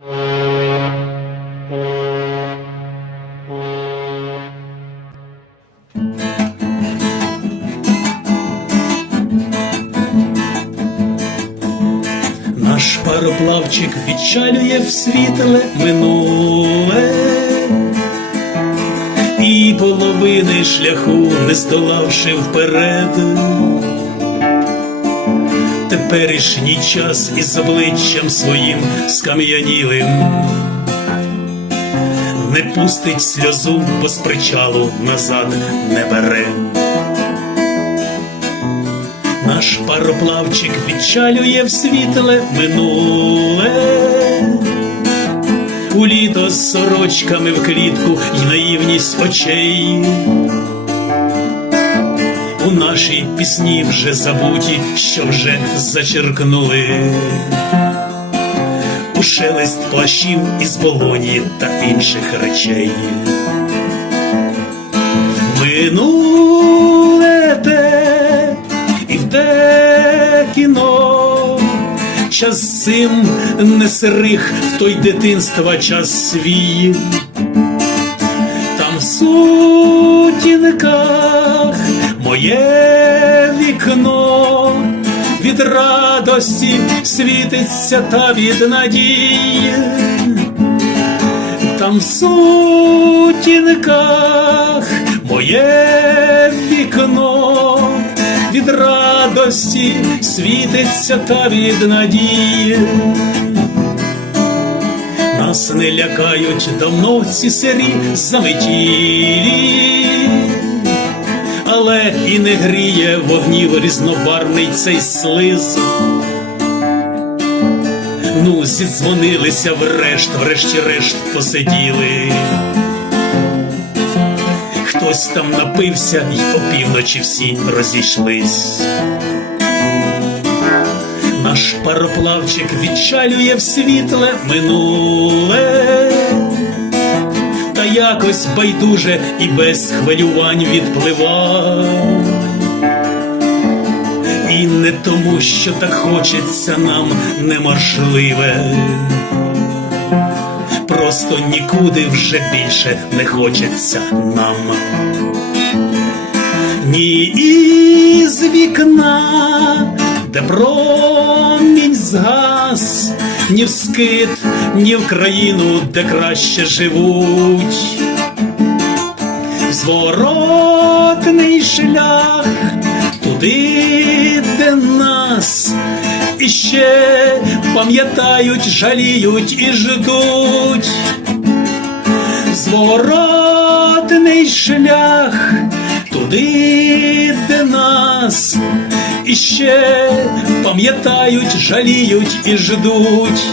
Наш пароплавчик відчалює в світле минуле, і половини шляху не здолавши вперед. Теперішній час із обличчям своїм скам'янілим не пустить сльозу, бо з причалу назад не бере. Наш пароплавчик відчалює в світле минуле, у літо з сорочками в клітку й наївність очей. У нашій пісні вже забуті, що вже зачеркнули. У шелест плащів із болоні та інших речей. Минуле те і в кіно. Час цим не сирих в той дитинства час свій. Там в сутінках моє вікно від радості світиться та від надії. Там в сутінках моє вікно від радості світиться та від надії. Нас не лякають давно ці сирі заметілі, але і не гріє вогнів різнобарний цей слиз. Ну, зідзвонилися врешт, врешті-решт посиділи. Хтось там напився, й опівночі всі розійшлись. Наш пароплавчик відчалює в світле минуле, якось байдуже і без хвилювань відплива. І не тому, що так хочеться нам неможливе. Просто нікуди вже більше не хочеться нам. Ні із вікна, де промінь згас, ні в скит, ні в країну, де краще живуть. Зворотний шлях туди, де нас іще пам'ятають, жаліють і ждуть. Зворотний шлях туди, де нас іще пам'ятають, жаліють і ждуть.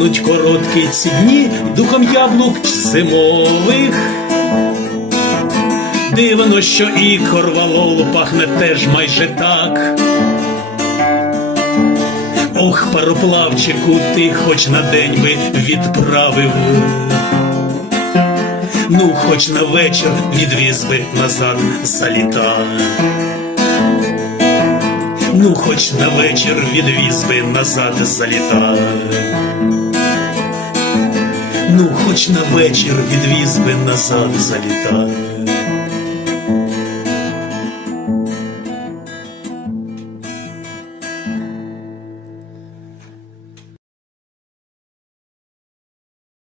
Пахнуть короткі ці дні духом яблук зимових. Дивно, що і корвалол пахне теж майже так. Ох, пароплавчику, ти хоч на день би відправив. Ну, хоч на вечір відвіз би назад за літа. Ну, хоч на вечір відвіз би назад за літа. Ну, хоч на вечір відвіз би назад за літа.